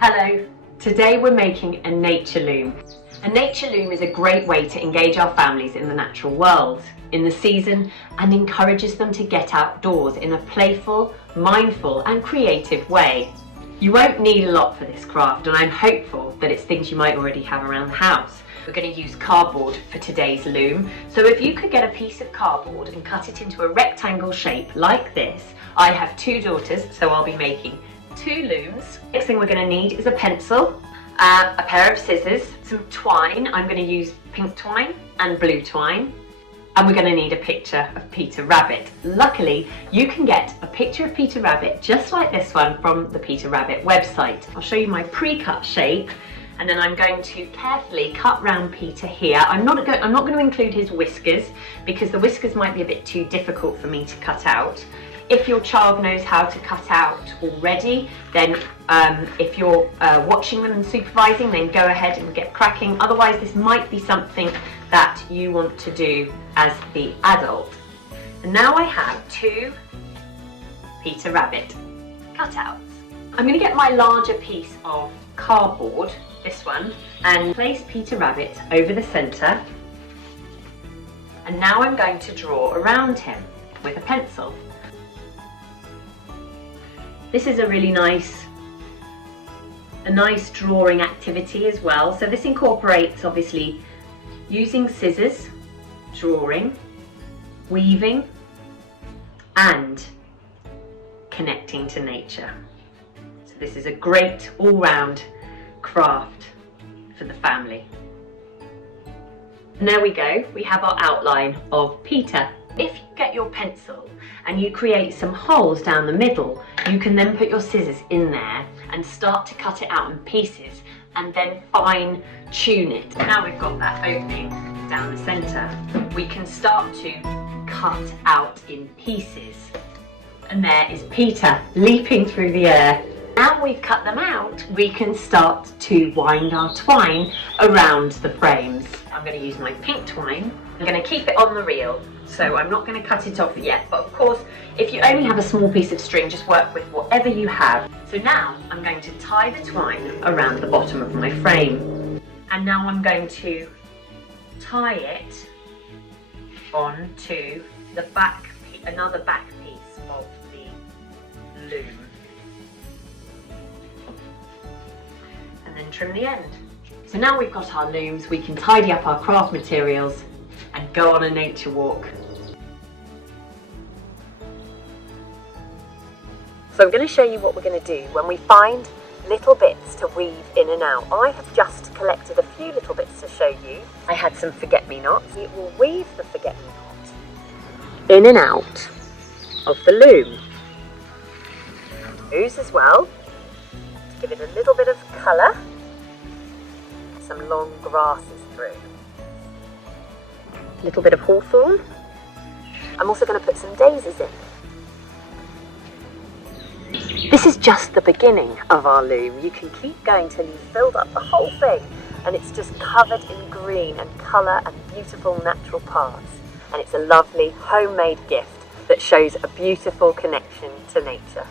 Hello, today we're making a nature loom. A nature loom is a great way to engage our families in the natural world in the season and encourages them to get outdoors in a playful, mindful and creative way. You won't need a lot for this craft and I'm hopeful that it's things you might already have around the house. We're going to use cardboard for today's loom, so if you could get a piece of cardboard and cut it into a rectangle shape like this. I have two daughters, so I'll be making two looms. Next thing we're going to need is a pencil, a pair of scissors, some twine. I'm going to use pink twine and blue twine. And we're going to need a picture of Peter Rabbit. Luckily, you can get a picture of Peter Rabbit just like this one from the Peter Rabbit website. I'll show you my pre-cut shape, and then I'm going to carefully cut round Peter here. I'm not going to include his whiskers because the whiskers might be a bit too difficult for me to cut out. If your child knows how to cut out already, then if you're watching them and supervising, then go ahead and get cracking. Otherwise, this might be something that you want to do as the adult. And now I have two Peter Rabbit cutouts. I'm going to get my larger piece of cardboard, this one, and place Peter Rabbit over the centre. And now I'm going to draw around him with a pencil. This is a really nice drawing activity as well. So this incorporates obviously using scissors, drawing, weaving, and connecting to nature. So this is a great all-round craft for the family. And there we go, we have our outline of Peter. If you get your pencil and you create some holes down the middle, you can then put your scissors in there and start to cut it out in pieces and then fine tune it. Now we've got that opening down the centre, we can start to cut out in pieces. And there is Peter leaping through the air. Now we've cut them out, we can start to wind our twine around the frames. I'm going to use my pink twine. I'm going to keep it on the reel, so I'm not going to cut it off yet, but of course if you only have a small piece of string, just work with whatever you have. So now I'm going to tie the twine around the bottom of my frame, and now I'm going to tie it onto the another back piece of the loom, and then trim the end. So now we've got our looms, we can tidy up our craft materials and go on a nature walk. So I'm going to show you what we're going to do when we find little bits to weave in and out. I have just collected a few little bits to show you. I had some forget-me-nots. It will weave the forget-me-not in and out of the loom. Blues as well, to give it a little bit of colour. Some long grasses through. A little bit of hawthorn. I'm also going to put some daisies in. This is just the beginning of our loom. You can keep going till you've filled up the whole thing and it's just covered in green and colour and beautiful natural paths. And it's a lovely homemade gift that shows a beautiful connection to nature.